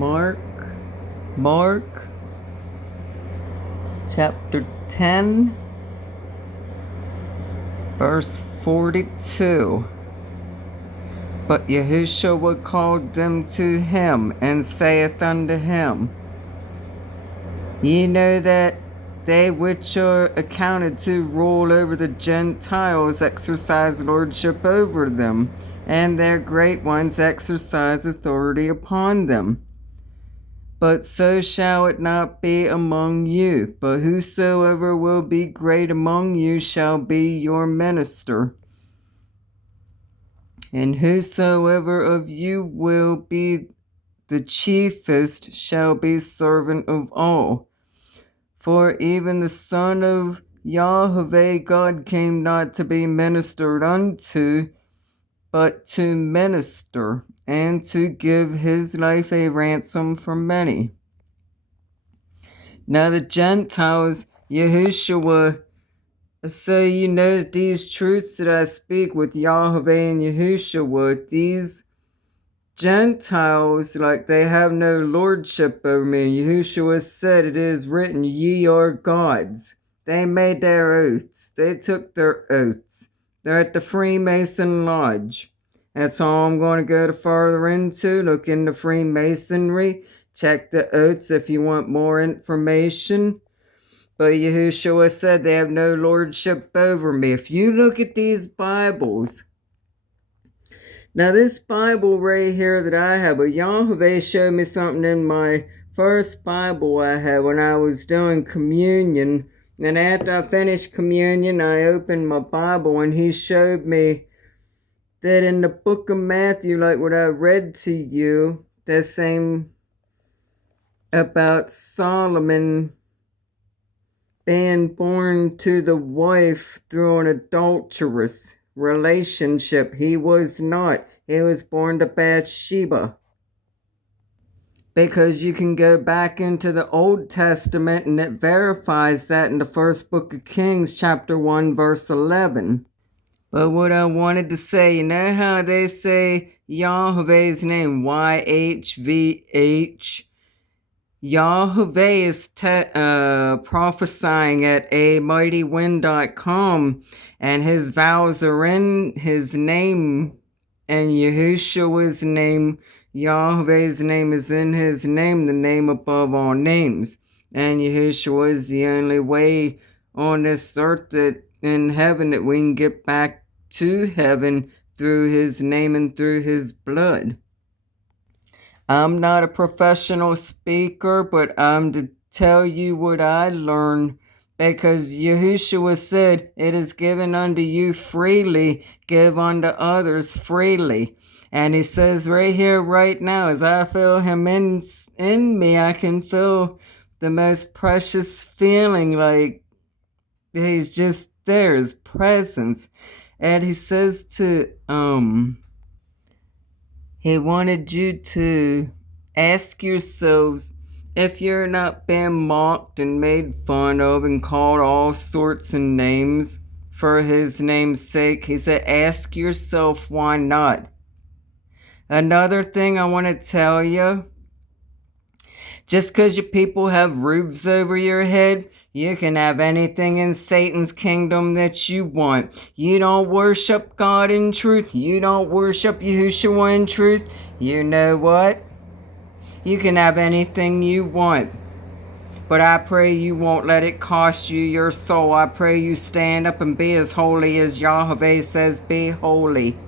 Mark chapter 10, verse 42. But Yahushua called them to him, and saith unto him, Ye know that they which are accounted to rule over the Gentiles exercise lordship over them, and their great ones exercise authority upon them. But so shall it not be among you, but whosoever will be great among you shall be your minister. And whosoever of you will be the chiefest shall be servant of all. For even the Son of Yahweh God came not to be ministered unto, but to minister, and to give his life a ransom for many. Now the Gentiles, Yahushua, so you know that these truths that I speak with Yahweh and Yahushua, these Gentiles, like they have no lordship over me. Yahushua said, it is written, ye are gods. They made their oaths. They took their oaths. They're at the Freemason Lodge. That's all I'm going to go further into. Look into Freemasonry. Check the oaths if you want more information. But Yahushua said they have no lordship over me. If you look at these Bibles, now this Bible right here that I have, Yahweh showed me something in my first Bible I had when I was doing communion. And after I finished communion, I opened my Bible and he showed me that in the book of Matthew, like what I read to you, that same about Solomon being born to the wife through an adulterous relationship. He was not. He was born to Bathsheba. Because you can go back into the Old Testament and it verifies that in the first book of Kings, chapter 1, verse 11. But what I wanted to say, you know how they say Yahweh's name, YHVH? Yahweh is prophesying at amightywind.com, and his vows are in his name, and Yahushua's name, Yahweh's name is in his name, the name above all names. And Yahushua is the only way on this earth that in heaven that we can get back to heaven through his name and through his blood. I'm not a professional speaker, but I'm to tell you what I learned, because Yahushua said, it is given unto you freely, give unto others freely. And he says right here, right now, as I feel him in me, I can feel the most precious feeling, like he's just there, his presence. And he says to, he wanted you to ask yourselves if you're not being mocked and made fun of and called all sorts of names for his name's sake. He said, ask yourself why not. Another thing I want to tell you, just because your people have roofs over your head, you can have anything in Satan's kingdom that you want. You don't worship God in truth. You don't worship Yahushua in truth. You know what? You can have anything you want. But I pray you won't let it cost you your soul. I pray you stand up and be as holy as Yahweh says, be holy.